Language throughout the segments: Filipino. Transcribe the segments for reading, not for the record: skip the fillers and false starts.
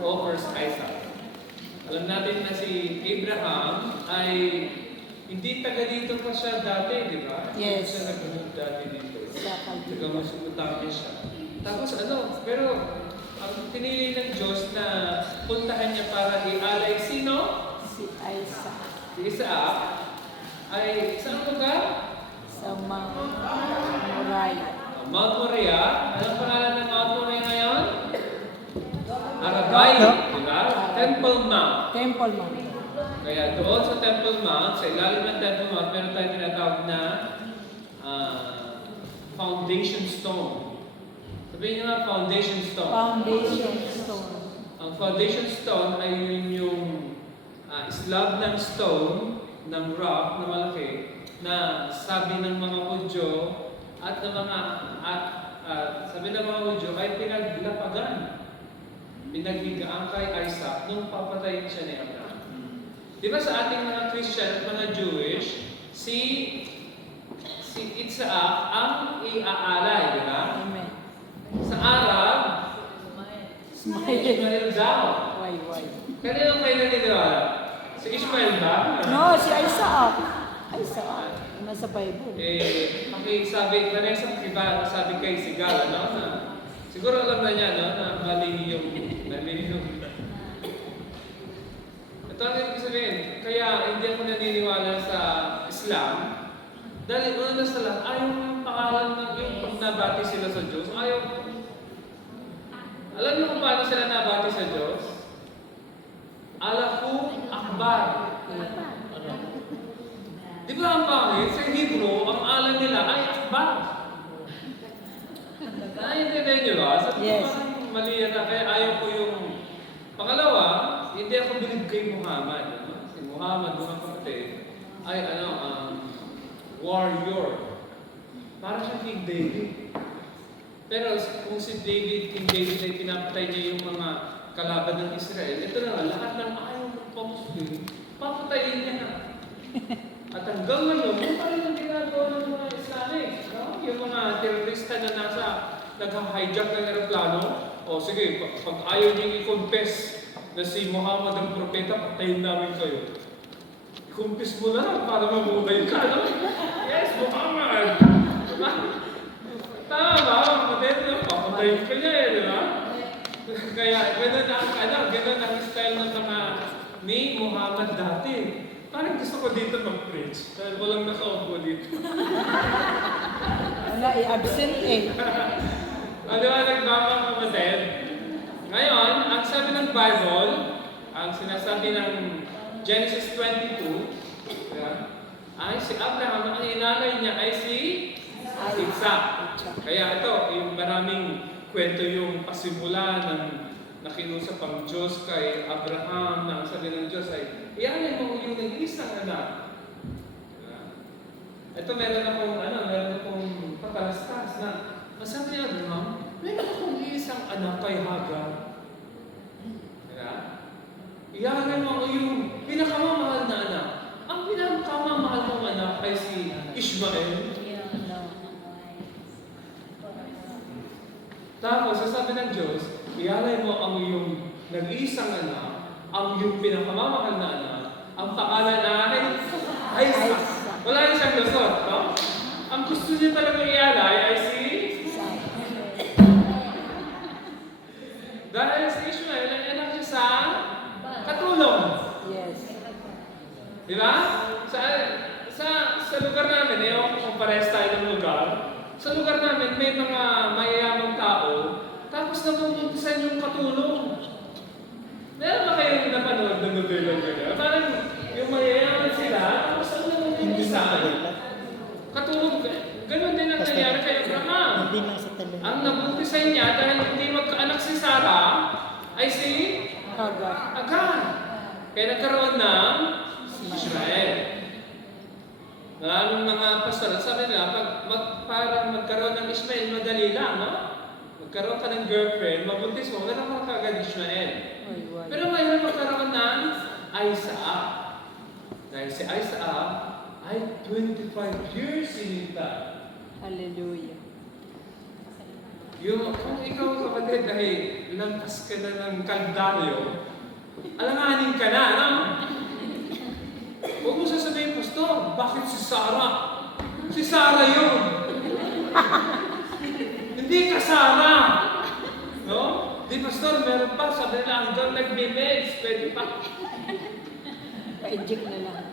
offers Isaac. Alam natin na si Abraham ay hindi taga dito pa siya dati, di ba? Yes. Hindi siya nag-move dati dito. Sa Taga Mesopotamia siya. Tapos pero ang pinili ng Diyos na puntahan niya para ialay sino? Si Isaac. Si Isaac ay saan lugar? Sa Mount Moriah. Mount Moriah. Anong pangalan ng Mount Moriah ngayon? Arabay, di ba? Temple Mount. Temple Mount. Kaya doon sa Temple Mount, sa ilalim ng Temple Mount, meron tayong tinatawag na foundation stone. Sabihin nyo nga, foundation stone. Foundation stone. Ang foundation stone ay yun yung slab ng stone, ng rock na malaki, na sabi ng mga Hudyo at ng mga sabi ng mga Hudyo ay pinaglapagan, pinaghigaan kay Isaac nung papatayin siya ni Abraham. Di ba sa ating mga Christian at mga Jewish, si Isaac ang iaalay, di ba? Amen. Sa Arab, Ishmael daw. Why? Kanino kayo naniniwala? Si Ishmael ba? No, si Isaac. Isaac. Nasa Bible. Sabi kay Sigal, na siguro alam na niya, na mali yung. Ito ang ibig sabihin, kaya hindi ako naniniwala sa Islam, dahil una na sa lahat, ayaw ng pangalan ng yung pag nabati sila sa Diyos, ayaw. Alam niyo kung paano sila nabati sa Diyos? Allahu Akbar. Di ba ang pangit? Sa Hebrew, ang alam nila ay Akbar. Naiintindihan niyo ba? Sa Yes. parang mali yan na. Kaya ayaw ko yung... Pangalawa, hindi ako bilib kay Muhammad. Si Muhammad, mga kapatid, ay warrior. Para siyang King David. Pero kung si King David ay pinapatay niya yung mga kalaban ng Israel, ito na lahat ng ayaw ng pamuslim, papatayin niya na. At hanggang ngayon, yung pa rin ang ginagawa ng mga Islamic. No? Yung mga terorista na nag-hijack ng aeroplano, o sige, pag ayaw niyong i-confess na si Muhammad ang propeta, patayin namin kayo. I-confess mo na para mabuhay ka, no? Yes, Muhammad! Tama ba? Papatayin ka niya di ba? Kaya, ganun ang style ng mga ni Muhammad dati. Parang gusto ko dito mag-preach. Dahil walang nakaupo dito. Wala, absent eh. Maliwanag ba mga kapatid? Ngayon, ang sabi ng Bible, ang sinasabi ng Genesis 22, ay si Abraham, ang inalay niya ay si Isaac. Kaya ito, yung maraming kwento yung pasimula ng nakiusap ang Diyos kay Abraham na ang sabi ng Diyos ay, iyan mo yung nag-iisang anak. Ito meron akong patalastas na sabi ni Abraham, meron akong iisang anak kay Hagar. Iyan mo yung pinakamamahal na anak. Ang pinakamamahal mong anak ay si Ishmael. Tapos, sasabi ng Diyos, ialay mo ang iyong nag-iisang anak, ang iyong pinakamamahal na anak, ang pangalan ay Isaac. Wala rin siyang lusot, no? Ang gusto niya talaga ialay ay si dahil si Ishmael, ang anak siya sa katulong. Yes. Di ba? Sa lugar namin, ewan ko kung parehas tayo ng lugar, sa lugar namin, may mga mayayamang tao, tapos nabubuntisan yung katulong. Meron ba kayong napanood ng novela nyo? Parang yung mayayaman sila, tapos ang nabubuntisan, katulong. Ganun din ang nangyari kay Abraham. Ang nabuntisan niya dahil hindi magkaanak si Sarah, ay si Hagar. Kaya nagkaroon ng Ishmael. Maraming mga pastor, sabi nila, para magkaroon ng Ishmael, madali lang, no? Magkaroon ka ng girlfriend, mabuntis mo, wala ka agad Ishmael. Pero ngayon magkaroon ng Isaac. Dahil si Isaac ay 25 years sinita. Hallelujah. Kung ikaw kapatid dahil lampas ka na ng kaldaryo, alanganin ka na, no? Huwag mo sasabihin, Pastor, bakit si Sarah? Si Sarah yun. Hindi ka Sarah. No? Di Pastor, meron pa, sabi nila, hanggang nagme-meds, pwede pa. Pa-inject na lang.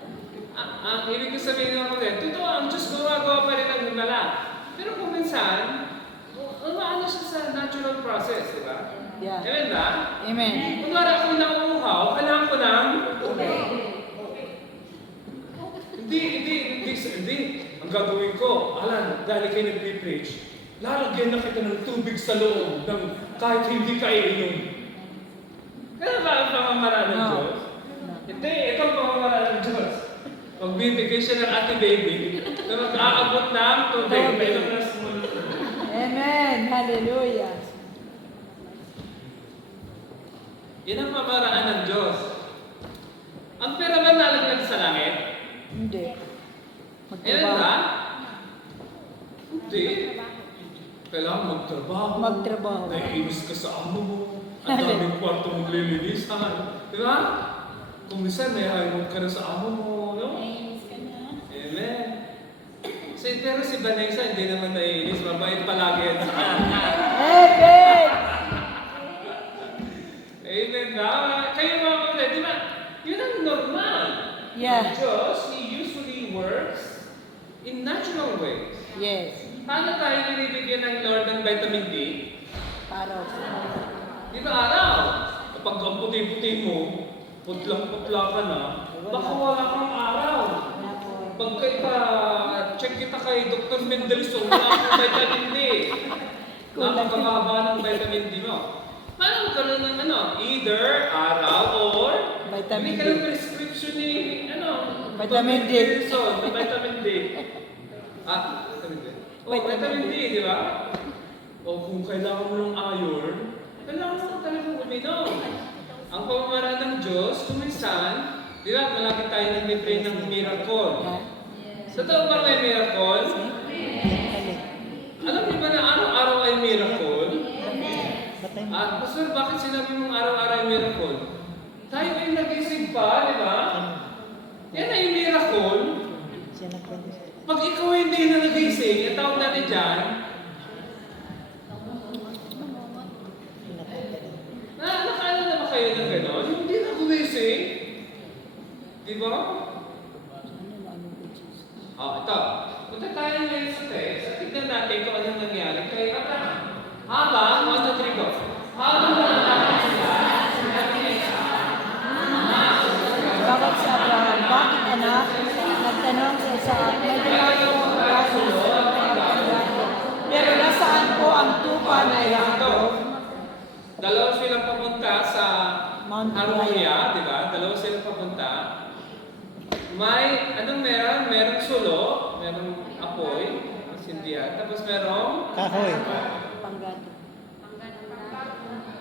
Ang ibig ko sabihin ng kapatid, totoo, ang Diyos gumagawa pa rin ng himala. Pero kung minsan, umaano siya sa natural process, di ba? Yeah. Amen ba? Amen. Kung wala ako nauuhaw, kailangan ko ng... Hindi. Ang gagawin ko, Alan, dahil kayo nagpipreach, lalagyan na kita ng tubig sa loob ng kahit hindi ka iinom. Kaya ba ang pamamaraan ng Diyos? Hindi, ito ang pamamaraan ng Diyos. Magbibigay siya ng ate baby na mag-aabot ng tubig. Painom na sumunod. Amen. Hallelujah. Yan ang pamamaraan ng Diyos. Ang pera ba nalaglag sa langit? Hindi. Ayan ba? Hindi. Kailangan magtrabaho. Magtrabaho. Naiinis ka sa amo mo. Ang daming kwarto mong lilinisan. Di ba? Kung minsan may hayag ka na sa amo mo. No? Amen. Pero si Vanessa hindi naman naiinis. Mabait palagi yan sa kanya. Amen. Amen ba? Kayo mga kapatid, di ba? Yun ang normal. Yeah. Diyos, He usually works in natural ways. Yes. Paano tayo nilibigyan ng Lord ng vitamin D? Araw. Di ba araw? Kapag ang puti-puti mo, putlang-putla ka na, baka wala kang araw. Pag check kita kay Dr. Mendelssohn, wala kang vitamin D. Napakababa ng vitamin D mo. Paano magkaroon ng either araw or Vitamin hindi ka D. ng prescription ni Vitamin D. Mendelssohn, vitamin D. Vitamin D. Vitamin D, di ba? O kung kailangan mo ng iron, kailangan mo talagang uminom. Ang pamamaraan ng Diyos, kung minsan, di ba, malaki tayo nag-pray ng miracle. Sa tao ba may miracle? Alam niyo ba na araw-araw ay miracle? Pastor, bakit sinabi mong araw-araw ay miracle? Tayo ay nagising pa, di ba? Yan ay miracle. Pag ikaw hindi na nagising, ang tawag natin dyan, nakaalam na ba kayo ng gano'n? Hindi na gumising. Di ba? Ito. Punta tayo ngayon sa text at tignan natin kung anong nangyari kay Abraham. Habang, 1, 2, 3, go. Habang nangyari sila, sinabi niya sa Bakit si Abraham? Bakit anak? Nagtanong sa Isaac, may ginagawa ko pero nasaan po ang tupa na ito. Yaakov? Dalawa silang papunta sa Mount Harmonia, di ba? Dalawa silang papunta. May, anong meron? Merong sulo, merong apoy, sindihan, tapos merong Kahoy. Panggato.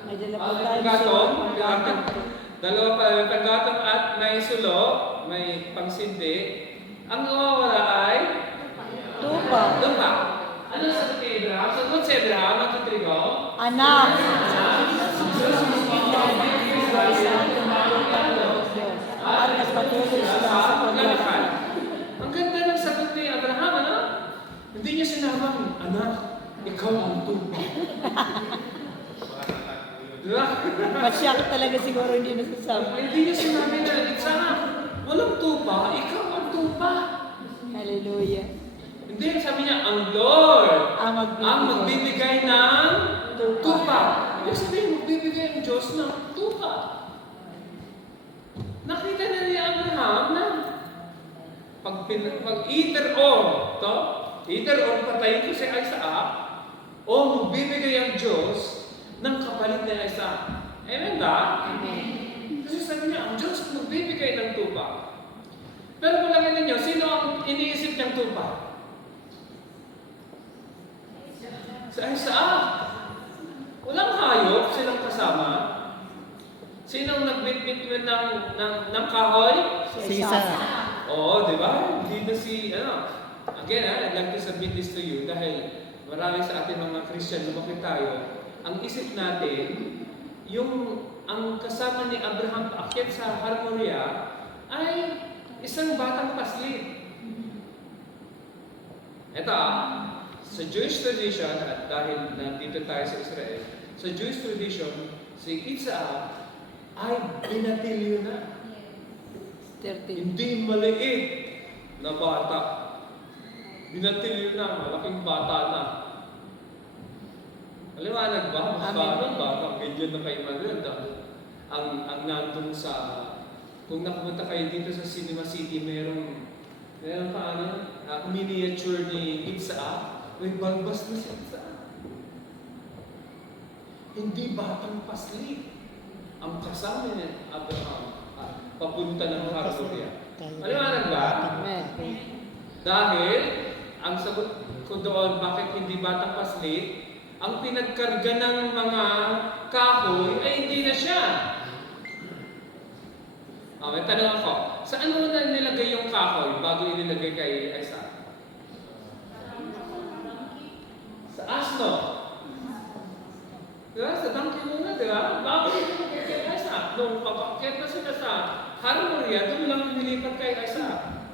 May dala po tayo panggatong, panggatong. dalawa pa, may panggatong at may sulo, may pangsindi. Ang nawawala ay Tupa. lupa. Ano sagot ni Abraham? Sagot si Abraham, matutrigo. Anak. At mas patuloy sila sa paglalakad. Ang ganda ng sagot ni Abraham, ano? Hindi niya sinabang, anak, ikaw ang tupa. Diba? Masyak talaga siguro hindi nasasabi. Hindi niya sinabi na, Itzhak, walang tupa, ikaw ang tupa. Hallelujah. Hindi, sabi niya, ang Lord Ang magbibigay ng tupa. Ibig sabihin, magbibigay ang Diyos ng tupa. Nakita na ni Abraham na pag either or, either or patayin ko si Isaac, o magbibigay ang Diyos ng kapalit ni Isaac. Amen ba? Amen. Kasi sabi niya, ang Diyos magbibigay ng tupa. Pero palagay ninyo, sino ang iniisip niyang tupa? Sa Isaac. Walang hayop silang kasama. Sino ang nagbitbit ng kahoy? Si Isaac. Oo, di ba? Hindi na si, again, I'd like to submit this to you dahil marami sa ating mga Christian, lumaki tayo, ang isip natin, ang kasama ni Abraham paakyat sa Harmonia ay isang batang paslit. Ito sa Jewish tradition, at dahil nandito tayo sa Israel, sa Jewish tradition, si Isaac ay binatilyo na. 13. Hindi maliit na bata. Binatilyo na, malaking bata na. Maliwanag ba? Mas Amen. bata, medyo na kayo maganda. Ang nandun sa, kung nakapunta kayo dito sa Cinema City, meron ka miniature ni Isaac. May balbas na si Isaac. Hindi batang paslit ang kasama ni Abraham papunta ng Harmonia. Maliwanag ba? Amen. Dahil, ang sagot ko doon, bakit hindi batang paslit, ang pinagkarga ng mga kahoy ay hindi na siya. May tanong ako, saan mo na nilagay yung kahoy bago inilagay kay Isaac? Sa asno. Diba? Sa donkey muna, diba? Bago inilagay kay Isaac. Nung papakyat na sila sa Harmonia, doon lang nilipat kay Isaac.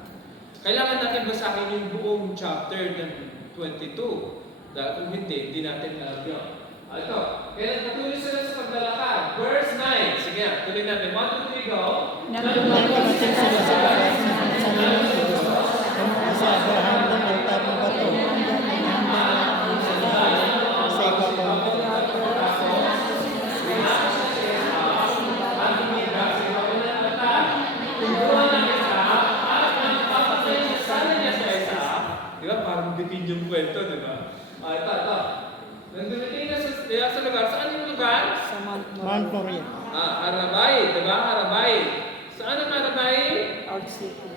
Kailangan natin basahin yung buong chapter ng 22. Dahil kung hindi natin alam yun. Ito, kaya patuloy sila sa paglalakad. Verse 9. Sige na, tuloy natin. 1, 2, 3, go. Nagdumating sila sa kalayaan sa Diyos. Kung sa Abraham ng altar ng bato, sa ibabaw. Diba? Parang bitin yung kwento, diba? Ito. Nagdumating na sa lugar. Saan yung lugar? Sa Mount Moriah. Harabay, diba? Harabay. Saan ang Harabay? Out City.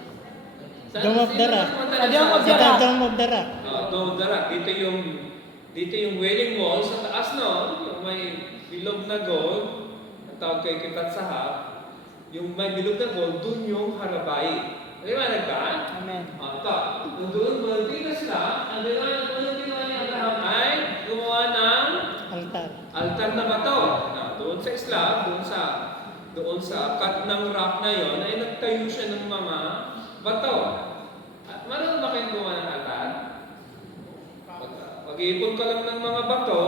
Dome of the Rock. Sa Dome of the Sa Rock. Dome of the Rock. Dome of the Rock. Dito yung Wailing Wall sa taas, no? Yung may bilog na gold. Ang tawag kay Kitat Sahab. Yung may bilog na gold, dun yung Harabay. Maliwanag ka? Amen. Ito. Kung doon na sila, ang ginawa ni Abraham ay gumawa ng Altar. altar na bato. Doon sa Islam, doon sa cut ng rock na yon, ay nagtayo siya ng mga bato. At marunong ba kayong gumawa ng altar? Pag-iipon ka lang ng mga bato,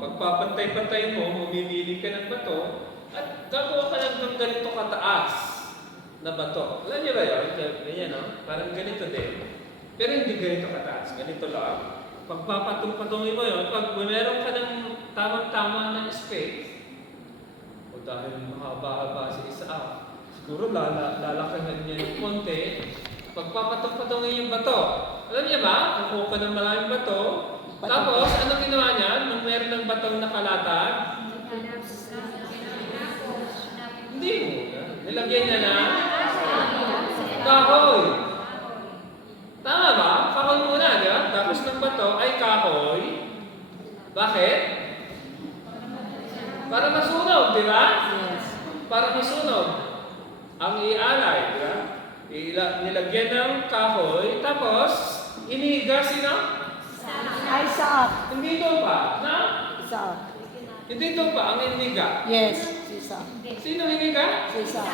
pagpapantay-pantay mo, mamimili ka ng bato, at gagawa ka lang ng ganito kataas na bato. Alam niyo ba yun? Ganyan, no? Parang ganito din. Pero hindi ganito kataas. Ganito lang. Pagpapatong-patongin mo yun, pag meron ka ng tamang-tama ng space, o dahil mahaba-haba si Isaac, siguro lalakahan niya ng konti, pagpapatong-patongin yung bato. Alam niya ba? Kukuha ka ng maraming bato. Tapos, ano ginawa niya? Nung meron ng batong nakalatag, hindi mo. Nilagyan niya na kahoy. Tama ba? Kahoy muna, di ba? Tapos ng bato ay kahoy. Bakit? Para masunog, di ba? Yes. Para masunog. Ang ialay, di ba? Nilagyan ng kahoy, tapos inihiga sino? Isaac. Hindi ito pa. Na? Isaac. Hindi ito pa ang inihiga. Yes. Si Isaac. Sino inihiga? Si Isaac.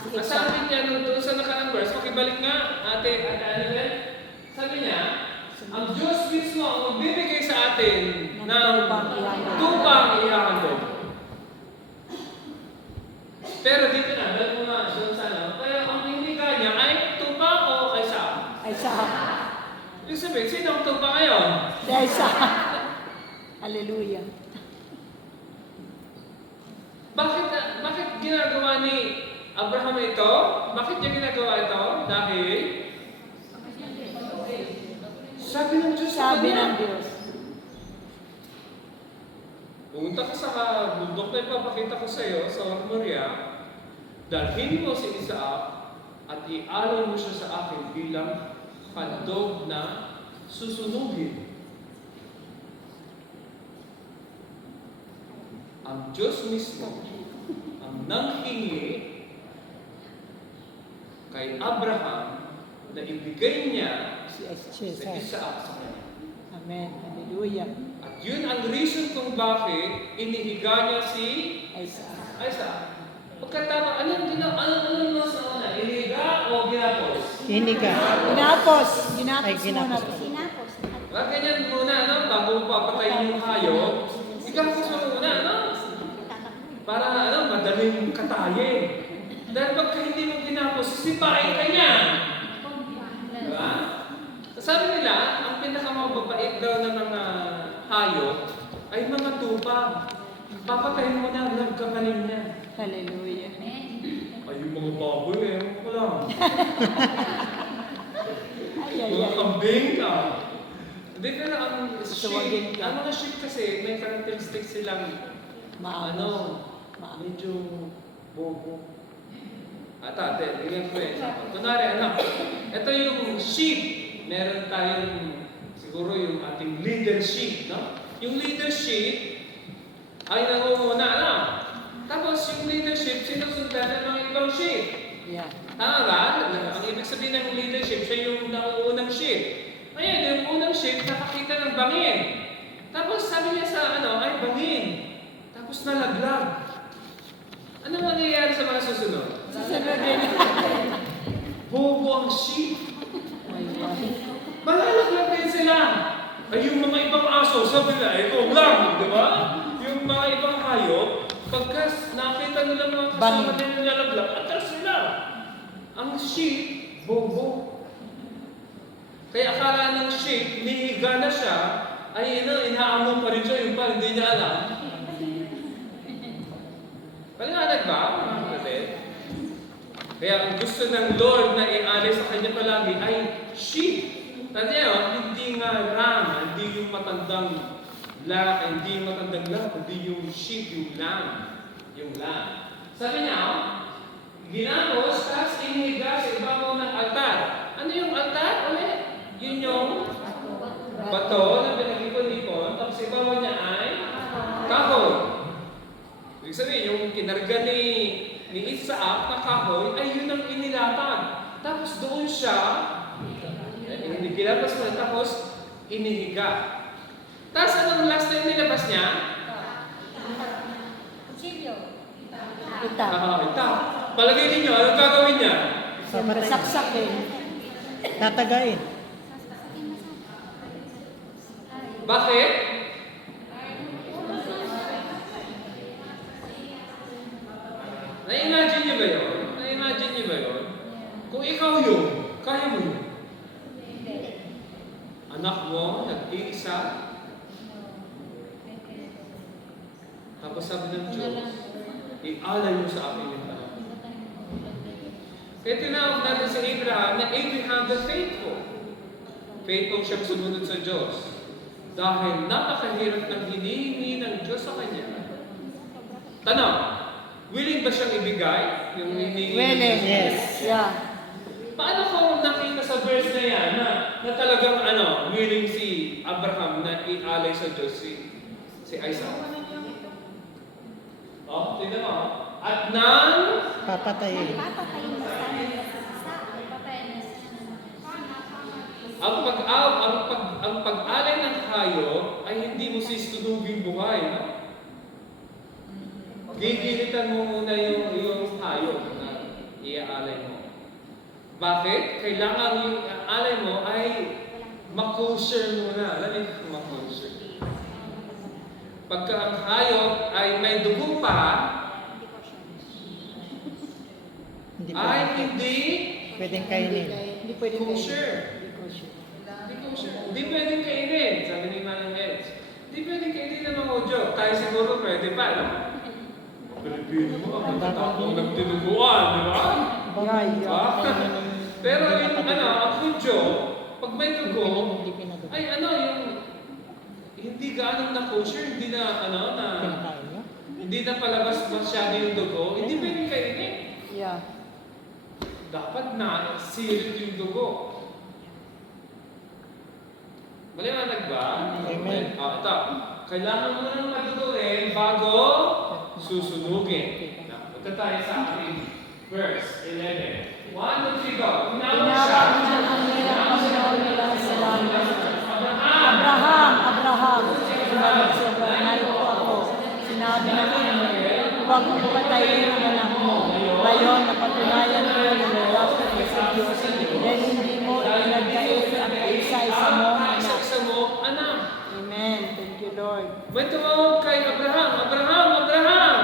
Si Isaac. Sabi niya doon sa nakaraang verse, makibalik nga, ate Annabel, sabi niya, ang Diyos mismo ang magbibigay sa atin ng tupang ihahandog. Pero dito na, dahil mo nga doon sa ano, pero ang hiniga niya ay tupa o kaysa? Isaac. Ibig sabihin, sino ang tupa ngayon? Si Isaac. Hallelujah. Bakit ginagawa ni Abraham ito? Bakit niya ginagawa ito? Dahil sabi ng Diyos sa Sabi ng kanya. Diyos. Pumunta ka sa bundok na ipapakita ko sa iyo sa Harmonia, dalhin mo si Isaac at ialay mo siya sa akin bilang handog na susunugin. Ang Diyos mismo ang nanghingi kay Abraham na ibigay niya Si sa Isaac. Isaac sa kanya. Amen. Hallelujah. Hallelujah. At yun ang reason kung bakit inihiga niya si Isaac. Pagkatapos, ano sa una? Inihiga o ginapos? Hiniga. Ginapos. Ay, Ginapos muna. ginapos. Wag ganyan muna, no? Bago mo papatayin yung hayop, igapos mo muna, no? Para, madaling katayin. Dahil pagka hindi mo ginapos, sisipain ka niya. Diba? Sabi nila, ang pinakamababait daw ng mga hayop ay mga tupa. Papatayin mo na, nagkakanin niya. Hallelujah. Ay, yung mga baboy, ewan ko lang. Ay. Mga kambing ka. Hindi, pero ang Suwagin sheep, ka. ang mga sheep kasi, may characteristics silang, medyo bobo. Ate, tingnan ko eh. Kunwari, ito yung sheep. Meron tayong, siguro yung ating leadership, no? Yung leadership ay nangunguna, Tapos yung leadership, sinusundan ng mga ibang sheep. Yeah. Tama ba? Ang ibig sabihin ng leadership, siya yung nauunang sheep. Ngayon, yung unang sheep, nakakita ng bangin. Tapos sabi niya sa ay bangin. Tapos nalaglag. Ano mangyayari sa mga susunod? Susunodin. Bobo ang sheep. Malalaglag din sila. Ay, yung mga ibang aso, sabi na, ikaw lang, di ba? Yung mga ibang hayop, pagka nakita nila mga kasama nila nalaglag, atras sila. Ang sheep, bobo. Kaya akala ng sheep, nihiga na siya, ay inaamon pa rin siya, yung pa, hindi niya alam. Paliwanag ba, mga kapatid? Kaya ang gusto ng Lord na ialis sa kanya palagi ay sheep. Hindi nga ram, hindi yung matandang hindi yung matandang lamb, hindi yung sheep, yung lamb. Yung lamb. Sabi niya, ginapos, tapos inihiga sa ibabaw ng altar. Ano yung altar? Ulit. Yun yung bato na pinag-ipon-ipon, tapos ibabaw niya ay kahoy. Ibig sabihin, yung kinarga ni Isaac na kahoy, ay yun ang inilatag. Tapos doon siya, ginapos mo, tapos inihiga. Tapos anong last time nilabas niya? Ita. Ita. Palagay ninyo, anong gagawin niya? Saksakin. Tatagain. Bakit? Na-imagine niyo ba yun? Na-imagine niyo ba yun? Kung ikaw yun, kaya mo yun. Anak mo, nag-iisa. Tapos sabi ng Diyos, i-alay mo sa akin yung lahat. Kaya tinawag natin si Abraham na Abraham the faithful. Faithful siyang sumunod sa Diyos. Dahil napakahirap ng hinihingi ng Diyos sa kanya. Tanong, willing ba siyang ibigay? Yung hinihingi? Willing. Yes. Yeah. Paano kung nakita sa verse na yan na talagang willing si Abraham na i-alay sa Diyos si Isaac? Tignan mo. At nang Papatayin. ang pag-alay ng hayop ay hindi mo sisunugin buhay, no? Gigilitan mo muna yung hayop na i-alay mo. Bakit? Kailangan yung alay mo ay makosher muna. Alam niyo makosher? Pagka ang hayop ay may dugo pa, ay hindi Pwedeng kainin. Hindi pwede kosher. Hindi kosher. Hindi kosher. Hindi pwedeng kainin. Sabi ni Manang Eds. Hindi pwedeng kainin ng mga udyo. Tayo siguro pwede pa, no? Pilipino mo, ang tatapong nagtinuguan, di ba? Pero yung ang udyo, pag may dugo, Hindi pinadugtong. ay yung hindi gaano na kosher, hindi na Kinakain niya. hindi na palabas masyado yung dugo, hindi pwedeng kainin. Yeah. Dapat na sirit yung dugo. Maliwanag ba? Amen. Ito. Kailangan mo nang maduduin bago susunugin. Punta tayo sa ating verse 11. 1, 2, 3, go. Tinawag siya. Tinawag niya ang nilang Panginoon nilang sila. Abraham. Abraham, sumagot si Abraham, narito ako. Sinabi ng Panginoon, huwag mong patayin ang anak mo. Ngayon, napatunayan ko na may rapot ka sa Diyos, dahil hindi mo pinagkait ang kaisa-isa mo anak. Isa mo, anak. Amen. Thank you, Lord. May tumawag kay Abraham, Abraham, Abraham!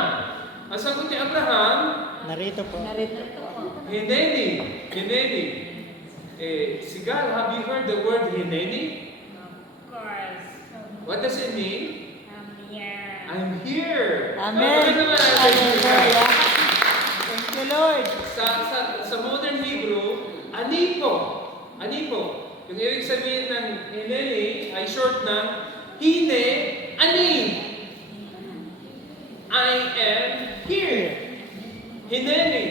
Ang sagot ni Abraham, Narito po. Narito po. Hineni, Hineni. Sigal, have you heard the word Hineni? Of course. What does it mean? I'm here. I'm here. Amen. Naman, Hallelujah. Thank you, Lord. sa modern Hebrew, anipo. Anipo. Yung ibig sabihin ng Hineni ay short ng Hine, Ani. I am here. Hineni.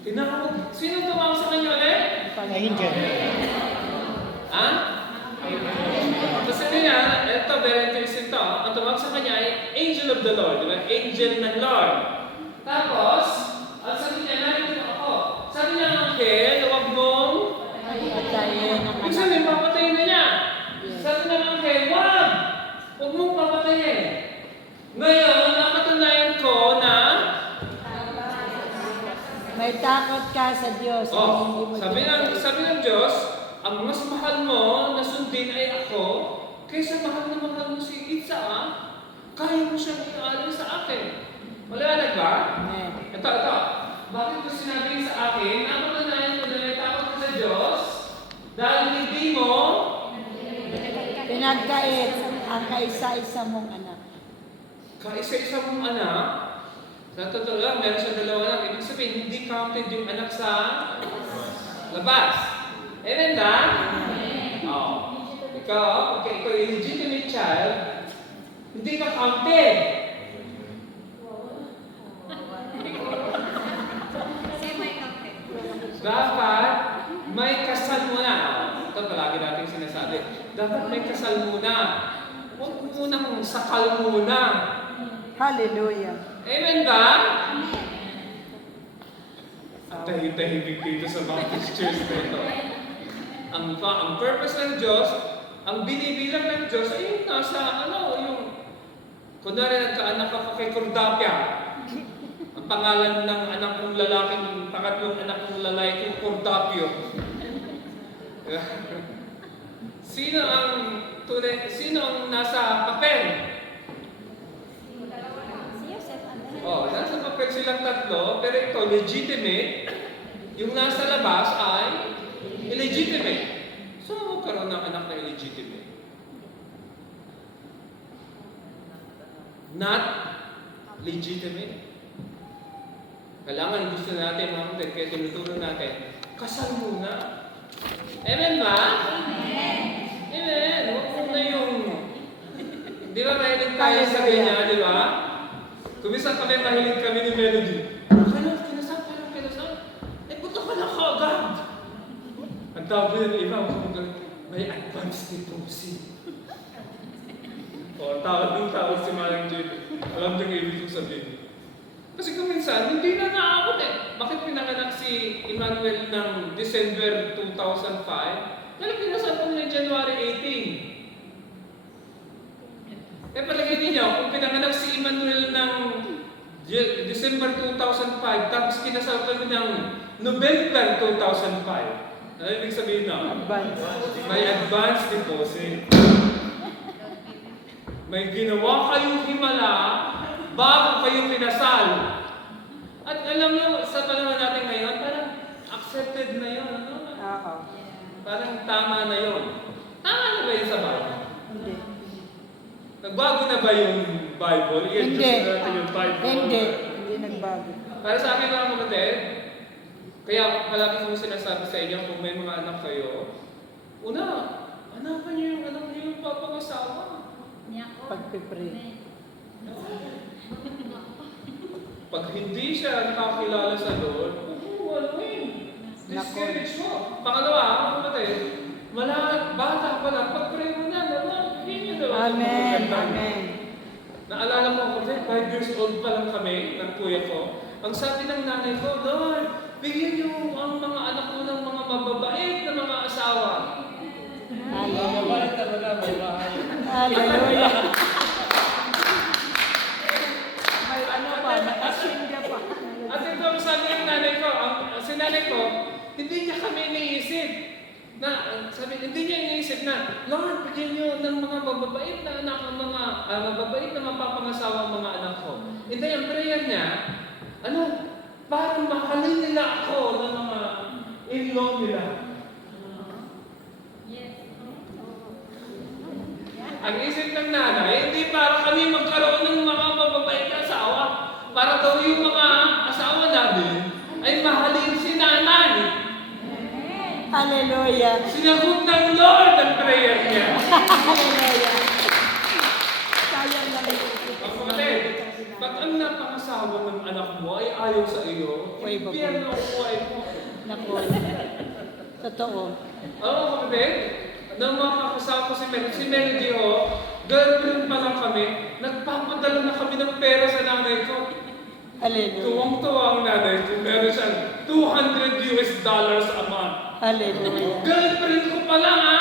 Tinawag. Sino tumawag sa kanya ulit? Angel. Ha? Kasi niya, ito, very interesting to. Ang tumawag sa kanya ay Angel of the Lord. Diba? Angel ng Lord. Tapos, ang sabi niya, narito ako. Sabi niya ng angel, huwag mong Patayin ang ibig anak. sabihin, papatayin na niya. Sabi na ng angel, wag! Huwag mong papatayin. Ngayon, napatunayan ko na May takot ka sa Diyos. oh, sabi ng Diyos, ang mas mahal mo na sundin ay ako, kaysa mahal na mahal mo si Isaac, kaya mo siyang iaalay sa akin. Maliwanag ba? Amen. Ito. Bakit ko sinabi sa akin, napatunayan ko na may takot ka sa Diyos, dahil hindi mo Pinagkait ang kaisa-isa mong anak. kaisa-isa mong anak. Sa totoo lang, meron siyang dalawa anak. Ibig sabihin, hindi counted yung anak sa labas. Amen ba? Oo. Ikaw, pagka ikaw yung legitimate child, hindi ka counted. Dapat may kasal muna. Ito palagi natin sinasabi. Dapat may kasal muna. Huwag munang sakal muna. Hallelujah. Amen ba? Ang tahimik dito sa Baptist Church na ito. Ang purpose ng Diyos, ang binibilang ng Diyos ay yung nasa, kunwari nagkaanak ako kay Cordapia. Ang pangalan ng anak kong lalaki, ng pangatlong anak kong lalaki, Cordapio. Sino ang nasa papel? Oh, nasa papel silang tatlo, pero ito legitimate. Yung nasa labas ay illegitimate. So, magkaroon ng anak na illegitimate. Not legitimate. Kailangan gusto natin, mga kapatid, kaya tinuturo natin, kasal muna. Amen ba? Amen. Amen. Huwag na yung... Di ba mahilig tayo sa ganyan, di ba? Kumisan kami, mahilig kami ni Melody. Kinasal. Eh, punta ka na agad. Ang tawag yun, iba, may advance deposit. O, tawag si Malang Judy. Alam niyo yung ibig sabihin. Kasi kung minsan, hindi na naabot eh. Bakit pinanganak si Emmanuel ng December 2005? Dahil pinasal ko niya January 18. Eh palagay ninyo, kung pinanganak si Emmanuel ng December 2005, tapos kinasal ko ng November 2005. Ano ibig sabihin na? May advance deposit. May ginawa kayong himala bago kayo kinasal. At alam nyo, sa panahon natin ngayon, parang accepted na yun. Ano? Oo. Parang tama na yun. Tama na ba yun sa Bible? Hindi. Nagbago na ba yung Bible? Hindi. I-adjust natin yung Bible. Hindi. Hindi nagbago. Para sa akin mga kapatid, kaya palagi kong sinasabi sa inyo kung may mga anak kayo, una, hanapan niyo yung anak niyo yung papangasawa. Pagpipray. Pag hindi siya nakakilala sa Lord, discourage mo. Pangalawa, mga kapatid, bata pa lang, pag-pray mo na, Amen. Amen. Naalala ko kasi 5 years old pa lang kami ng kuya ko. Ang sabi ng nanay ko, Lord, bigyan niyo ang mga anak ko ng mga mababait na mga asawa. Hallelujah. Hallelujah. May ano pa, nakasinga pa. At ito, sabi ng nanay ko, si nanay ko, hindi niya kami iniisip na, hindi niya iniisip na, Lord, bigyan niyo ng mga mababait na anak, ang mga mababait na mapapangasawa ang mga anak ko. Hindi, ang prayer niya, parang mahalin nila ako ng mga in-law nila. Ang isip ng nanay, hindi para kami magkaroon ng mga mababait na asawa. Para daw yung mga asawa namin ay mahalin si nanay. Hallelujah. Sinagot ng Lord ang prayer niya. Hallelujah. Sayang na Ang kapatid, pag ang napangasawa ng anak mo ay ayaw sa iyo, Uy, baboy. impyerno ang buhay mo. Naku. Totoo. Oo, kapatid. Nang makakasama ko si Melody, girlfriend pa lang kami, nagpapadala na kami ng pera sa nanay ko. Hallelujah. Tuwang-tuwa ang nanay ko. Meron siyang $200 a month. Hallelujah. Girlfriend ko pa lang, ha?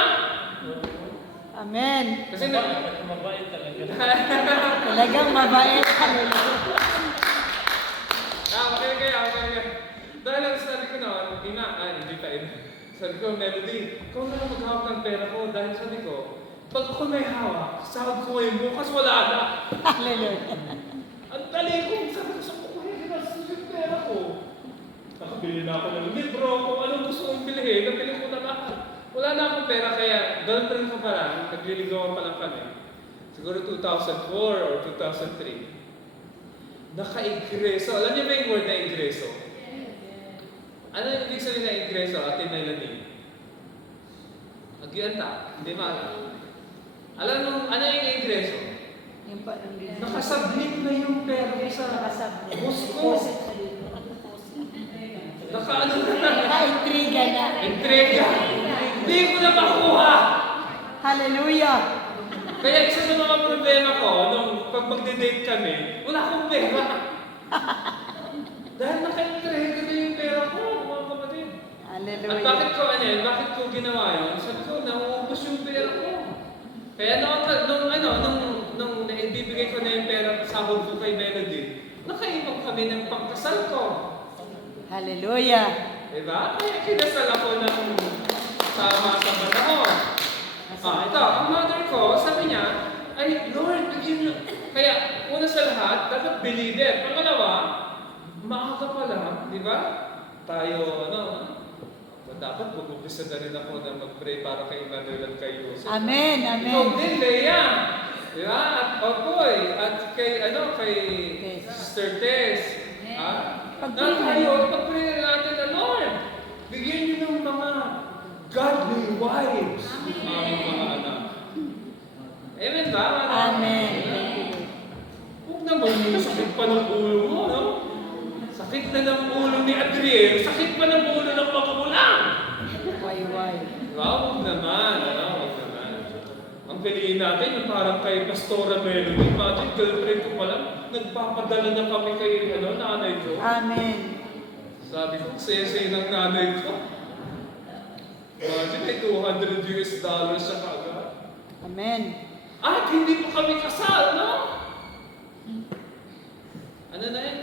Amen. Kasi Mabait talaga. Talagang mabait. Hallelujah. okay kaya. Dahil ang sabi ko na, hindi pa ina. Sabi ko, Melody, ikaw na maghawak ng pera ko. Dahil sabi ko, pag ako may hawak, sahod ko ngayon, bukas wala na. Hallelujah. Ang dali ko, sabi ko, saan ko kaya ginastos yung pera ko? Nakabili na ako ng libro, kung anong gusto kong bilhin, nabili ko na lahat. Wala na akong pera, kaya girlfriend ko pa lang, nagliligawan pa lang kami. Siguro 2004 or 2003. Naka-ingreso. Alam niyo ba yung word na ingreso? Ano yung ibig sabihin na ingreso, Ate Melanie? Agyanta, hindi maalam. Alam mo, ano yung ingreso? Yung pa, Nakasubmit na yung pera ko sa boss ko. Nakaano na. Naka-intriga na. Entrega. Hindi ko na makuha. Hallelujah. Kaya isa sa mga problema ko, nung pag magde-date kami, wala akong pera. Dahil naka-entrega na yung pera ko, mga kapatid. At Hallelujah. bakit ko ginawa yun? Sabi ko, nauubos yung pera ko. Kaya nung naibibigay ko na yung pera sa sahod ko kay Melody, nakaipag kami ng pagkasal ko. Hallelujah. Diba? Kaya kinasal ako ng tama sa panahon. Ito, ang mother ko, sabi niya, ay, Lord, bigyan niyo. Kaya, una sa lahat, dapat believer. Pangalawa, maaga pa lang, di ba? Tayo, dapat mag-umpisa na rin ako na mag-pray para kay Emmanuel at kay Jose. Amen. Ikaw Amen. din, Lea. Di ba? At Okoy. At kay Sister Tess. Pag-pray Pag-pray na natin na, Lord, bigyan niyo ng mga godly wives. Aming mga anak. Amen ba? Amen. Huwag naman yung sakit pa ng ulo mo, no? Sakit na ng ulo ni Adriel, sakit pa ng ulo ng pagkukulang. Why? Huwag naman, huwag naman. Ang piliin natin, yung parang kay Pastora Melody, imagine, girlfriend ko pala, nagpapadala na kami kay nanay ko. Amen. Sabi ko, sese ng nanay ko. Imagine, may $200 siya kagad. Amen. At hindi pa kami kasal, no?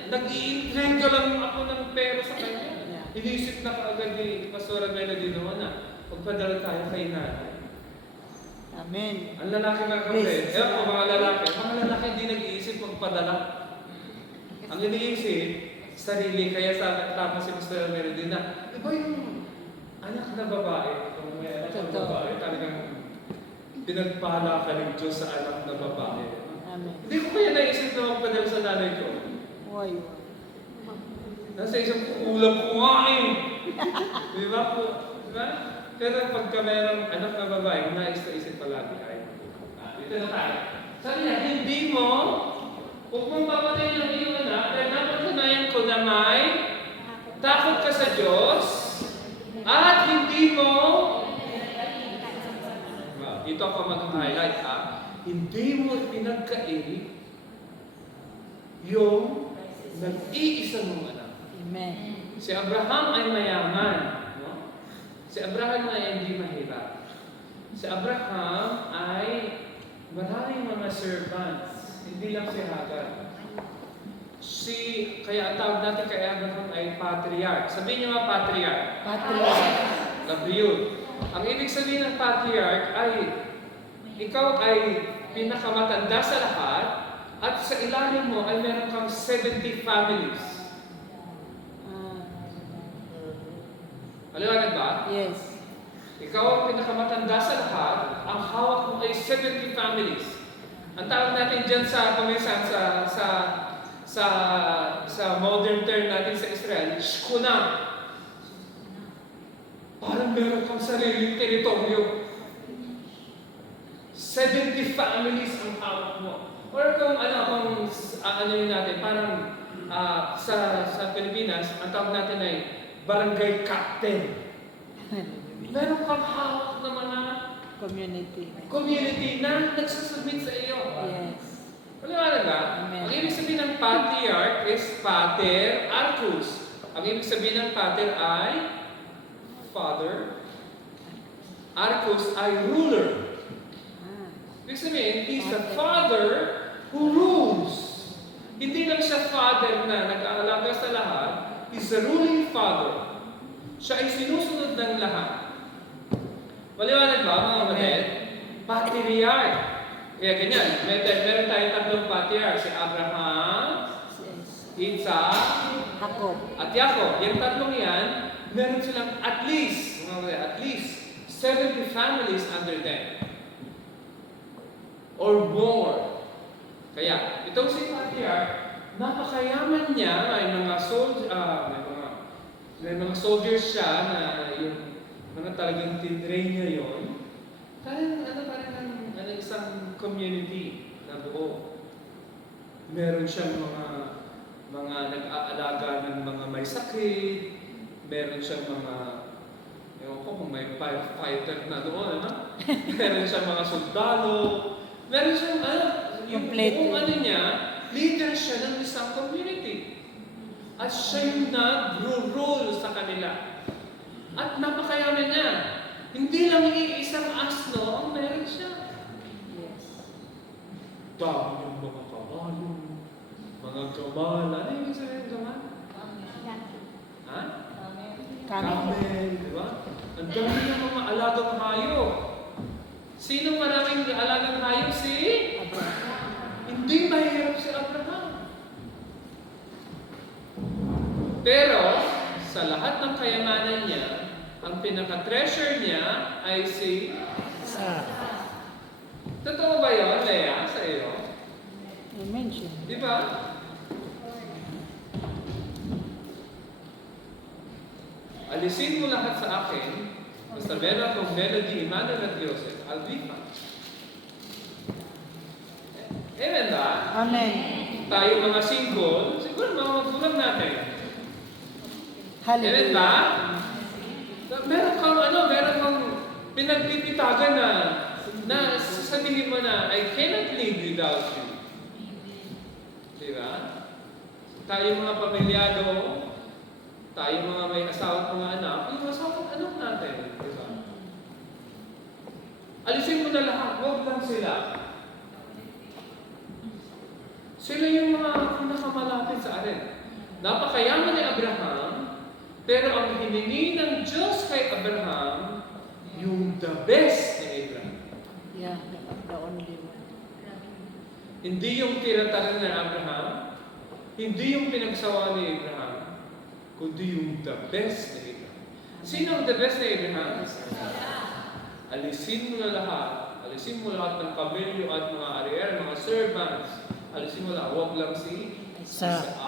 Nag-i-entrega lang ako ng pera sa kanya. Yeah. Inisip na kaagad ni Pastora Melody noon na magpadala tayo kay nanay. Amen. Ang lalaki mga kapatid, Yes. mga lalaki hindi nag-iisip magpadala. Ang iniisip, sarili, kaya tama si Pastora Melody na, iba yung anak na babae, kung may anak na Totoo. babae, talagang pinagpala ka ng Diyos sa anak na babae. Amen. Hindi ko kaya naisip na magpadala sa nanay ko. Why? Nasa isang kulang kumain. Di ba po? Diba? Pero pagka mayroong anak na babae, nais na isip palagi ay, dito na tayo. Sabi niya, hindi mo, huwag mong papatayin ang iyong anak, dahil napatunayan ko na may takot ka sa Diyos, at hindi mo, dito ako mag-highlight hindi mo pinagkain yung nag-iisa mong anak. Amen. Si Abraham ay mayaman. No? Si Abraham ay hindi mahirap. Si Abraham ay maraming mga servants, hindi lang si Hagar. Kaya ang tawag natin kay Abraham ay patriarch. Sabihin niyo nga patriarch. Patriarch. Love you. Ang ibig sabihin ng patriarch ay ikaw ay pinakamatanda sa lahat at sa ilalim mo ay meron kang 70 families. Maliwanag ba? Yes. Ikaw ang pinakamatanda sa lahat, ang hawak mo ay 70 families. Ang tawag natin dyan sa pamisan, sa modern term natin sa Israel, shkuna. Parang meron kang sariling teritoryo. 70 families ang hawak mo. Or kung ano yun natin, parang sa Pilipinas, ang tawag natin ay barangay captain. Meron kang hawak na mga community na nagsasubmit sa iyo. Yes. Maliwanag ba? Amen. Ang ibig sabihin ng patriarch is pater arcus. Ang ibig sabihin ng pater ay father. Arcus ay ruler. Ibig sabihin, he's the father who rules. Hindi lang siya father na nag-aalaga sa lahat. He's the ruling father. Siya ay sinusunod ng lahat. Maliwanag ba, mga kapatid? Patriarch. Kaya ganyan, meron tayong tatlong patriarch. Si Abraham, Isaac, Jacob. at Jacob. Yung tatlong yan, meron silang at least 70 families under them. Or more. Kaya, itong si patriarch, napakayaman niya, may mga soldiers siya na yung mga talagang tinrain niya yun. Parang isang community na buo. Meron siyang mga nag-aalaga ng mga may sakit, meron siyang mga, ewan ko kung may fighter na doon, meron siyang mga sundalo, meron siyang, yung buong niya, leader siya ng isang community. At siya yung nag-rule sa kanila. At napakayaman niya. Hindi lang iisang asno ang meron siya. Yes. Dami yung mga kabayo, mga gamal. Ano yung sabihin gamal? Ha? Camel, di ba? Ang dami ng mga alagang hayop. Sino maraming alagang hayop? Si Abraham. Hindi mahirap si Abraham. Pero, sa lahat ng kayamanan niya, ang pinaka-treasure niya ay si Sarah. Totoo ba yun, Lea, sa iyo? Amen siya. Di ba? Alisin mo lahat sa akin, basta meron akong Melody, Emmanuel at Joseph, I'll be fine. Amen ba? Amen. Tayo mga single, siguro mga magulang natin. Amen Hallelujah. ba? Meron kang pinagpipitagan na sasabihin mo na, I cannot live without you. Diba? Tayo mga pamilyado, tayo mga may asawa at mga anak, yung asawa at anak natin. Diba? Alisin mo na lahat, huwag lang sila. Sila yung mga pinakamalapit sa atin. Napakayaman ni Abraham, pero ang hiningi ng Diyos kay Abraham, yung the best ni Abraham. Yeah, the only one. Hindi yung tinataran ng Abraham, hindi yung pinagsawa ni Abraham, kundi yung the best ni Abraham. Sino ang the best ni Abraham? Alisin mo na lahat. Alisin mo lahat ng kamelyo at mga arier, mga servants. Alisin mo lahat. Huwag lang si Isaac.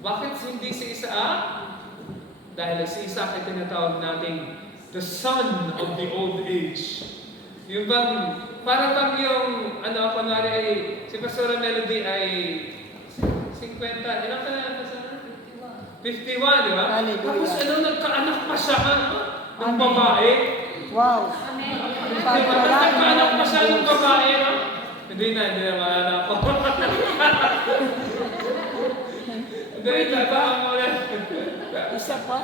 Bakit hindi si Isaac? Dahil si Isaac ay tinatawag natin the son of the old age. Yung bang, para bang yung, kunwari ay, si Pastora Melody ay 50, ilang ka na, Pastora? 51, di ba? Hallelujah. Tapos nagkaanak pa siya, ng babae. Wow. Di ba? Nagkaanak pa siya ng babae, no? Hindi na maalala ko. Hindi, tatawag mo ulit. Isa pa?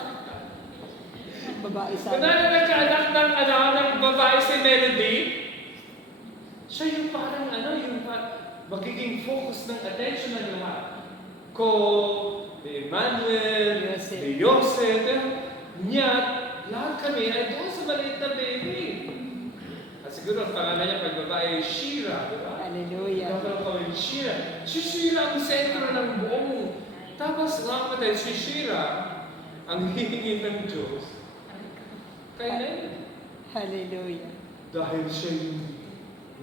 Babae sa Kung nagkaanak ng babae si Melody, Siya yung parang magiging focus ng attention ng lahat. Ko, ni Emmanuel, Joseph. ni Joseph, niya, lahat kami ay doon sa maliit na baby. At siguro ang pangalan niya pag babae ay Shira, di ba? Hallelujah. Ikaw ko yung Shira. Si Shira ang sentro ng buong. Tapos mga kapatid, si Shira ang hihingi ng Diyos. Kay Leia. Hallelujah. Dahil siya yung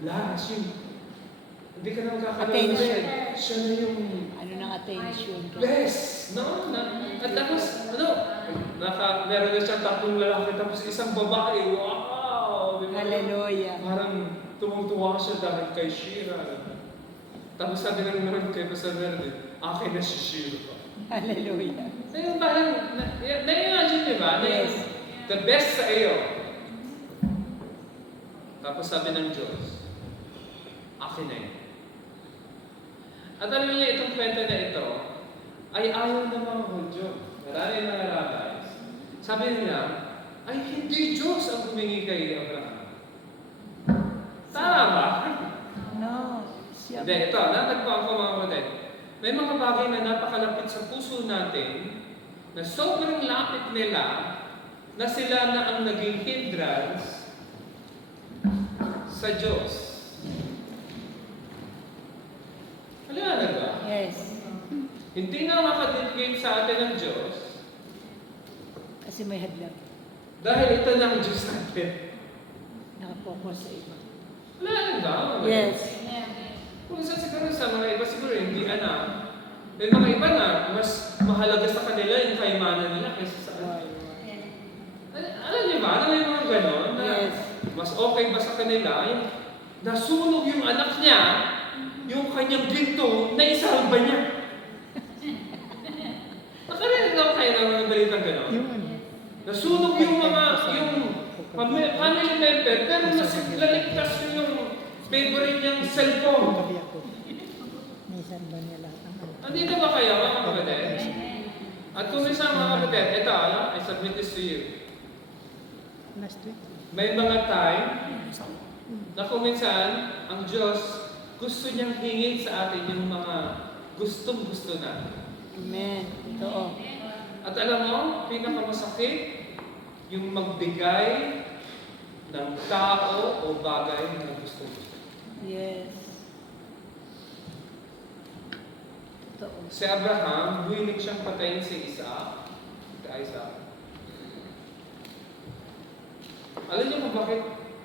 last, hindi ka na magkakaroon Attention. siya na yung Ano ng attention ka? best, no? At tapos, meron na siya 3 lalaki, tapos isang babae, wow! Di ba? Hallelujah. Parang tumutuwa siya dahil kay Shira. Tapos sabi ng naman kay Pastor Verde, akin na si Shira. Hallelujah. Ngayon parang, na-imagine, di ba? Yes. The best sa iyo. Tapos sabi ng Diyos, akin na yun. At alam niyo, itong kwento na ito, ay ayaw ng mga Hudyo. Marami mga rabbis. Sabi nila, ay hindi Diyos ang humingi kay Abraham. Tama ba? No. Siya. Hindi, ito, natagpuan ko mga kapatid. May mga bagay na napakalapit sa puso natin, na sobrang lapit nila, na sila na ang naging hindrance sa Diyos. Alam ba? Yes. Hindi nga makadedicate sa atin ng Diyos Kasi may hadlang. dahil ito na ang Diyos natin. Nakapokus sa iba. Wala ba? Yes. Kung saan siguro sa mga iba siguro hindi anak. May mga iba na mas mahalaga sa kanila yung kayamanan nila kaysa sa atin. Alam niyo ba? Alam niyo mga ganon? Na Yes. mas okay ba sa kanila yung nasunog yung anak niya, yung kanyang ginto, na isalba niya. Nakarinig ako kayo ng mga balitang ganon? Yung ano, Nasunog yung family member, pero naligtas yung favorite niyang cellphone. tabi ako. Minsan ba niya lahat ang ano? Andito ba kayo, mga kapatid? At kung isa mga kapatid, ito, I submit this to you. Last week. May mga time na kung minsan, ang Diyos gusto niyang hingin sa atin yung mga gustong-gusto natin. Amen. Totoo. At alam mo, pinakamasakit, yung magbigay ng tao o bagay na gusto-gusto. Yes. Totoo. Si Abraham, willing siyang patayin si Isaac. Alam niyo kung bakit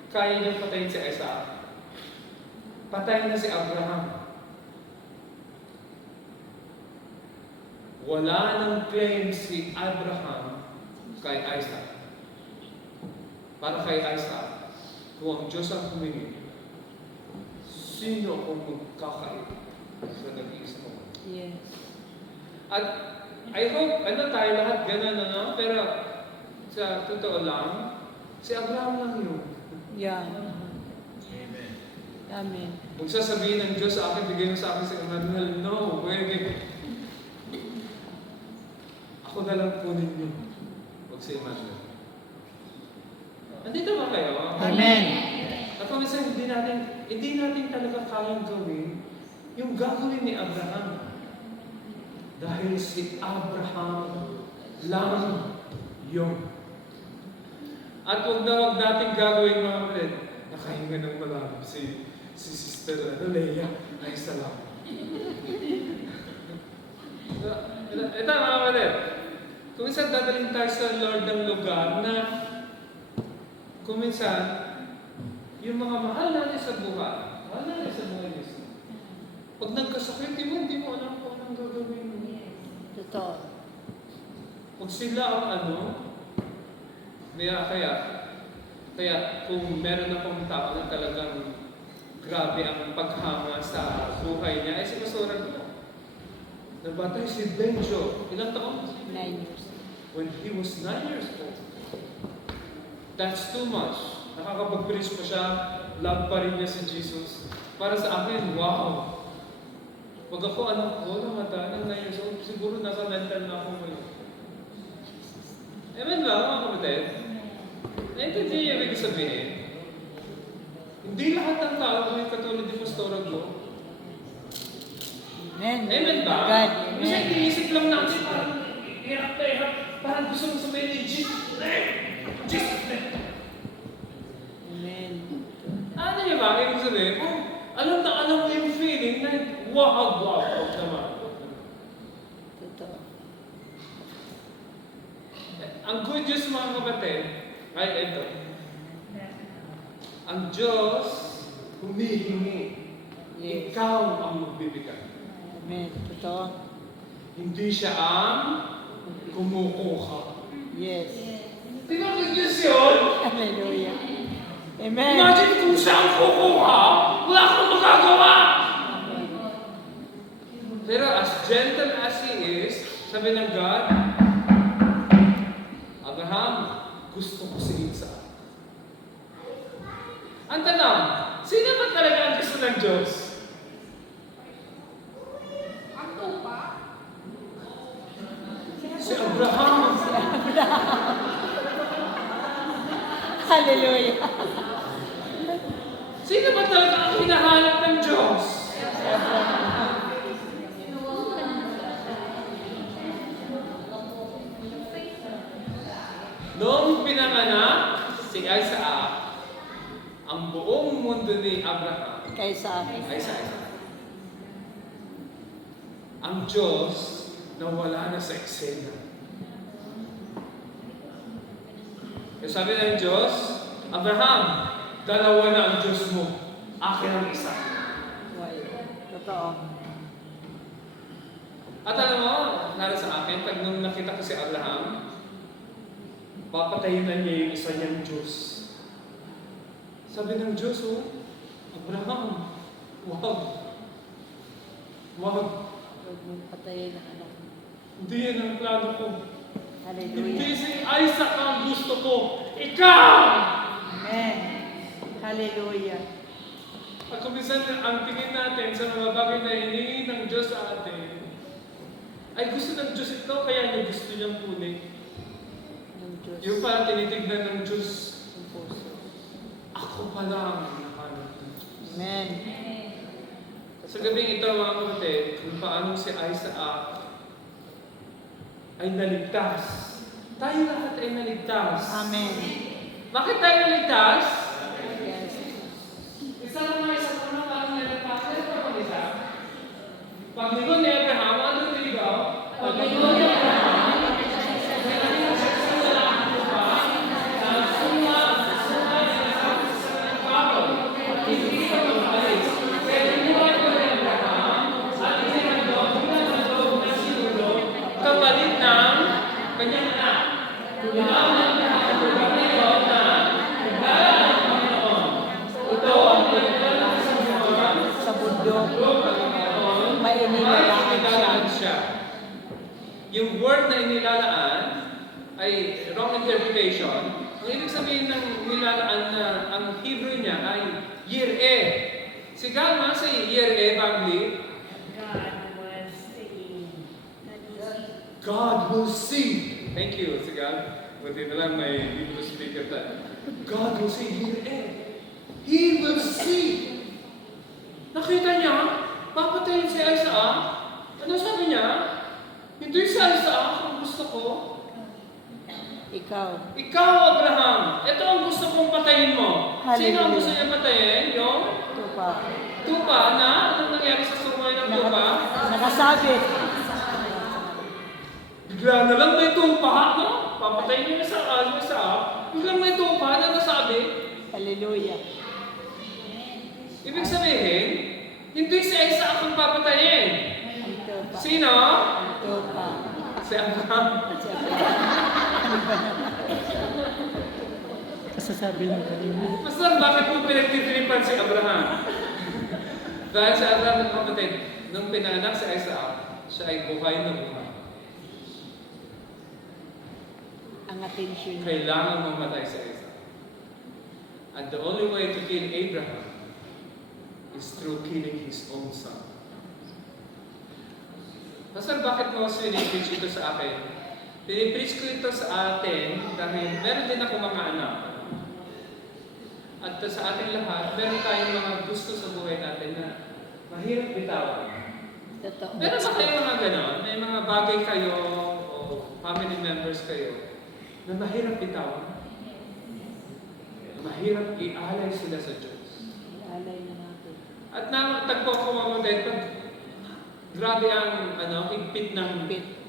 kaya niyang patayin si Isaac? Patayin na si Abraham. Wala nang claim si Abraham kay Isaac. Para kay Isaac, kung ang Diyos ang humingi, sino kung magkakait sa nag-iisa mo? Yes. At I hope, tayo lahat ganun, pero sa totoo lang, si Abraham lang yun. Yeah. Amen. Kung sasabihin ng Diyos sa akin, bigay mo sa akin si Emmanuel, no, pwede. Ako na lang kunin niyo. Huwag si Emmanuel. Andito ba kayo? Amen. At kung minsan, hindi natin talaga kayang gawin yung gagawin ni Abraham. Dahil si Abraham lang yun. At huwag natin gagawin mga kapatid. Nakahinga ng malalim si Sister Leia. Ay, salamat. Ito mga kapatid. Kung minsan dadalhin tayo sa Lord ng lugar na kung minsan yung mga mahal natin sa buhay, mismo. Pag nagkasakit, hindi mo alam kung anong gagawin mo. Totoo. Pag sila ang kaya kung meron akong tao na talagang grabe ang paghanga sa buhay niya, sinusuran ko. Nabatay si Benjo. Ilang taon? 9 years. When he was 9 years old. That's too much. Nakakapag-preach pa siya, love pa rin niya si Jesus. Para sa akin, wow! Pag ako anak ko, namatay ng 9 years old, siguro nasa mental na ako ngayon. Amen ba, mga kapatid? Naintindihan niyo ibig sabihin? Hindi lahat ng tao may katulad ni Pastora Glo. Amen. Amen ba? God, Kasi amen. iniisip lang natin, parang hirap na hirap. Parang gusto mong sabihin ni Jesus. Jesus. Amen. Ano niya ba? Ibig sabihin, alam na alam mo yung feeling na wow naman. Totoo. Ang good news mga kapatid, ay ito. Ang Diyos humihingi. Yes. Ikaw ang magbibigay. Amen. Totoo. Hindi siya ang kumukuha. Yes. Di ba good news yun? Hallelujah. Amen. Imagine kung siya ang kukuha, wala akong magagawa. Pero as gentle as he is, sabi ng God, Abraham, gusto ko si Isaac. Ang tanong, sino ba talaga ang gusto ng Diyos? Si Abraham. Hallelujah. Sino ba talaga ang hinahanap ng Diyos? Noong pinanganak si Isaac, ang buong mundo ni Abraham Kaysa ay sa Isaac. Ang Diyos nawala na sa eksena. Kaya sabi ng Diyos, Abraham, dalawa na ang Diyos mo. Akin ang isa. Totoo. At alam mo, nara sa akin, pag nung nakita ko si Abraham, papatayin na niya yung isa niyang Diyos. Sabi ng Diyos, Abraham, wag. Wag. Huwag mong patayin ang anak mo. Hindi yan ang plano ko. Hindi Hallelujah. si Isaac ang gusto ko. Ikaw! Amen. Hallelujah. At kung minsan ang tingin natin sa mga bagay na hinihingi ng Diyos sa atin, ay gusto ng Diyos ito, kaya niya gusto niyang kunin. Ng Diyos. Yung parang tinitignan ng Diyos, Ang puso. ako pala ang nahanap ng Diyos. Amen. Sa gabing ito mga kapatid, kung paano si Isaac ay naligtas. Tayo lahat ay naligtas. Amen. Bakit tayo naligtas? Yes. Isa lang mga isa pa na parang naligtas. Ano pa pag isa? Paglingon ni Abraham, ano niligaw? Paglingon ni Abraham. Kapalit ng kanyang anak. Sa bundok. May inilalaan siya. Yung word na inilalaan ay wrong interpretation. Ang ibig sabihin ng nilalaan na ang Hebrew niya ay yir'eh. Sigal nga sa yir'eh, family. God was singing. God will see. Thank you, Sigal. Buti na lang may Hebrew speaker tayo. God will see. Yir'eh. He will see. Nakita niya, papatayin si Isaac. Ano sabi niya? Hindi si Isaac ang gusto ko. Ikaw. Ikaw, Abraham, ito ang gusto kong patayin mo. Sino ang Hallelujah. gusto niya patayin? Yung Tupa. tupa na? Anong nangyari sa sungay ng tupa? Nakasabit. Bigla na lang may tupa, no? Papatayin niya sa biglang may tupa na nasabi. Hallelujah. Ibig sabihin, hindi si Isaac ang papatayin. Ang tupa. Sino? Ang tupa. Si Abraham. Kasasabi lang kanina. Pastor, bakit mo pinagtitiripan si Abraham? Dahil si Abraham ng kapatid, nung pinaanak si Isaac, siya ay buhay na buhay. Ang attention. Kailangan mamatay si Isaac. And the only way to kill Abraham is through killing his own son. Pastor, bakit mo sinipreach ito sa akin? Pinipreach ko ito sa atin dahil meron din ako mga anak. At sa ating lahat, meron tayong mga gusto sa buhay natin na mahirap bitawan. Totoo. Meron ba kayo mga ganon? May mga bagay kayo o family members kayo na mahirap bitawan? Mahirap ialay sila sa Diyos. Alay na natin. At tagpo ko mga din, pag grabe ang higpit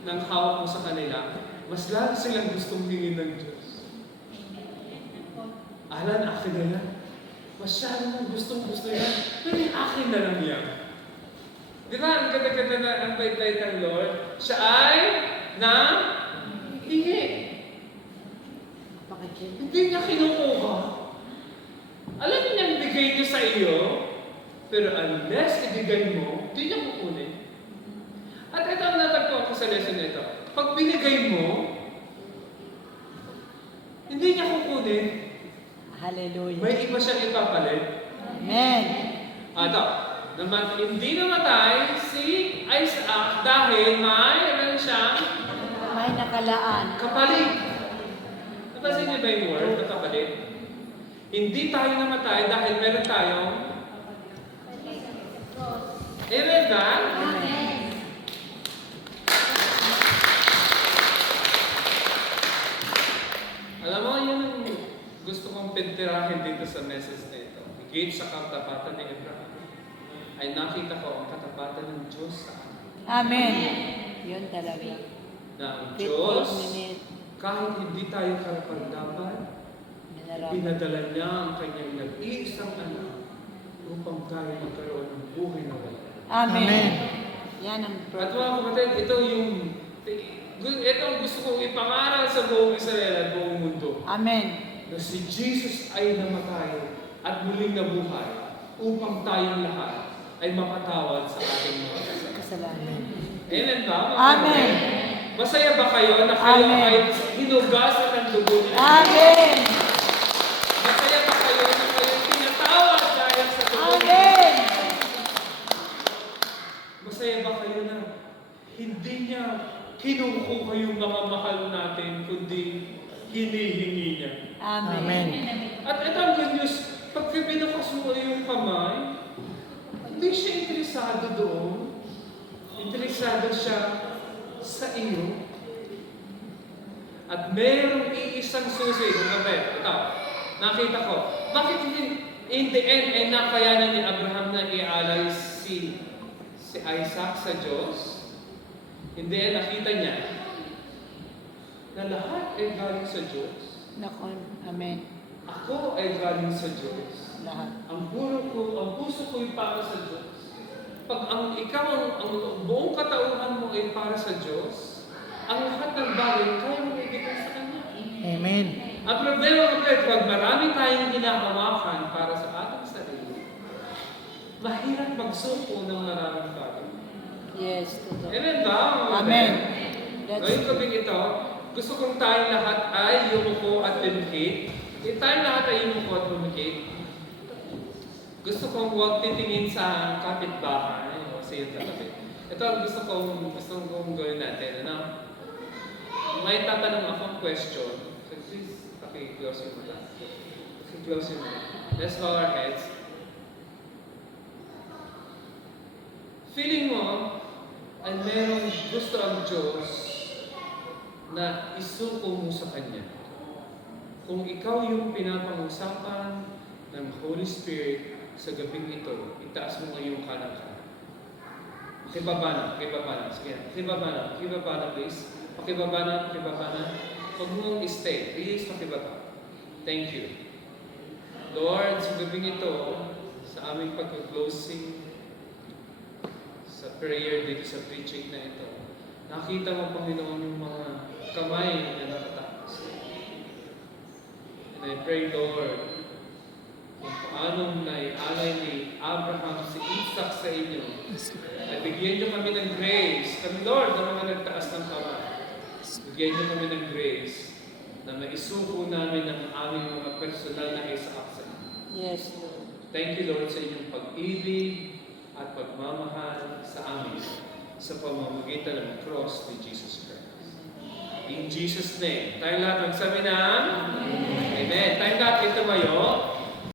ng hawak mo sa kanila, mas lalo silang gustong hingin ng Diyos. Alan, akin na yan. Masyado mong gustong-gusto yan. Pero yung akin na lang yan. Di ba? Ang ganda-ganda na ang bait-bait ng Lord. Siya ay hingi. Hindi niya kinukuha. Alam niya niyang bigay niya sa iyo, pero unless ibigay mo, hindi niya kukunin. At ito ang natagpuan ko sa lesson na ito. Pag binigay mo, hindi niya kukunin. Hallelujah. May iba siyang ipapalit. Amen. Hindi namatay si Isaac dahil may siyang May nakalaan. kapalit. Napansin niyo ba yung word na kapalit? Hindi tayo namatay dahil meron tayong Amen ba? Amen. Alam mo, yun ang gusto kong pintirahin dito sa message na ito. Higit sa katapatan ni Abraham, ay nakita ko ang katapatan ng Diyos sa akin. Amen. Yun talaga. Na ang Faithful Diyos, minute. kahit hindi tayo karapat-dapat, Minarap. pinadala niya ang kanyang nag-iisang anak upang tayo magkaroon ng buhay na wala. Amen. Amen. Yan ang At mga kapatid, ito ang gusto kong ipangaral sa buong Israel at buong mundo. Amen. Na si Jesus ay namatay at muling nabuhay upang tayong lahat ay mapatawad sa ating mga kasalanan. Kasalanan. Amen ba? mga Amen. kapatid? Masaya ba kayo na kayo Amen. ay hinugasan ng dugo ni Jesus? Amen. Masaya ba kayo na kayo tinatawad dahil sa dugo ni Jesus? Amen. Masaya ba kayo na hindi niya kinukuha yung mga mahal natin, kundi hinihingi niya? Amen. Amen. At ito ang good news, pag binukas mo yung kamay, hindi siya interesado doon. Interesado siya sa iyo. At merong iisang susi. Ito, nakita ko. Bakit in the end ay nakayanan ni Abraham na ialay si Isaac sa Diyos? Hindi, nakita niya na lahat ay galing sa Diyos. Nakon. Amen. Ako ay galing sa Diyos. Lahat. Ang puso ko'y para sa Diyos. Pag ikaw ang buong katauhan mo ay para sa Diyos, ang lahat ng bagay kaya mo ibigay sa Kanya. Amen. Ang problema kapatid, pag marami tayong hinahawakan para sa ating sarili, mahirap magsuko ng maraming bagay. Yes. Totoo. Amen ba? Amen. Ngayong gabing ito, gusto kong tayong lahat ay yumuko at lumikit. Tayong lahat ay yumuko at lumikit. Gusto kong huwag titingin sa kapitbahay o sa iyong katabi. Ito ang gusto kong gawin natin. May tatanong akong question. So please, close your mata. Close your mata. Let's bow our heads. Feeling mo ay merong gusto ang Diyos na isuko mo sa Kanya. Kung ikaw yung pinapangusapan ng Holy Spirit sa gabing ito, itaas mo ngayong kanang-kanang. Pakibaba na. Sige, pakibaba na, please. Pakibaba na. Huwag mong stay. Please, pakibaba. Thank you. Lord, sa gabing ito, sa aming pag-closing, sa prayer dito sa preaching na ito, nakita mo, Panginoon, yung mga kamay na nakatakas. And I pray, Lord, kung paano naialay ni Abraham si Isaac sa inyo, ay bigyan niyo kami ng grace. Kami, Lord, na mga nagtaas ng kamay. Bigyan niyo kami ng grace na maisuko namin ang aming mga personal na Isaac sa inyo. Yes, Lord. Thank you, Lord, sa inyong pag-ibig at pagmamahal sa amin sa pamamagitan ng cross ni Jesus Christ. In Jesus' name. Tayo lahat magsabi ng Amen. Tayo lahat ito mayo.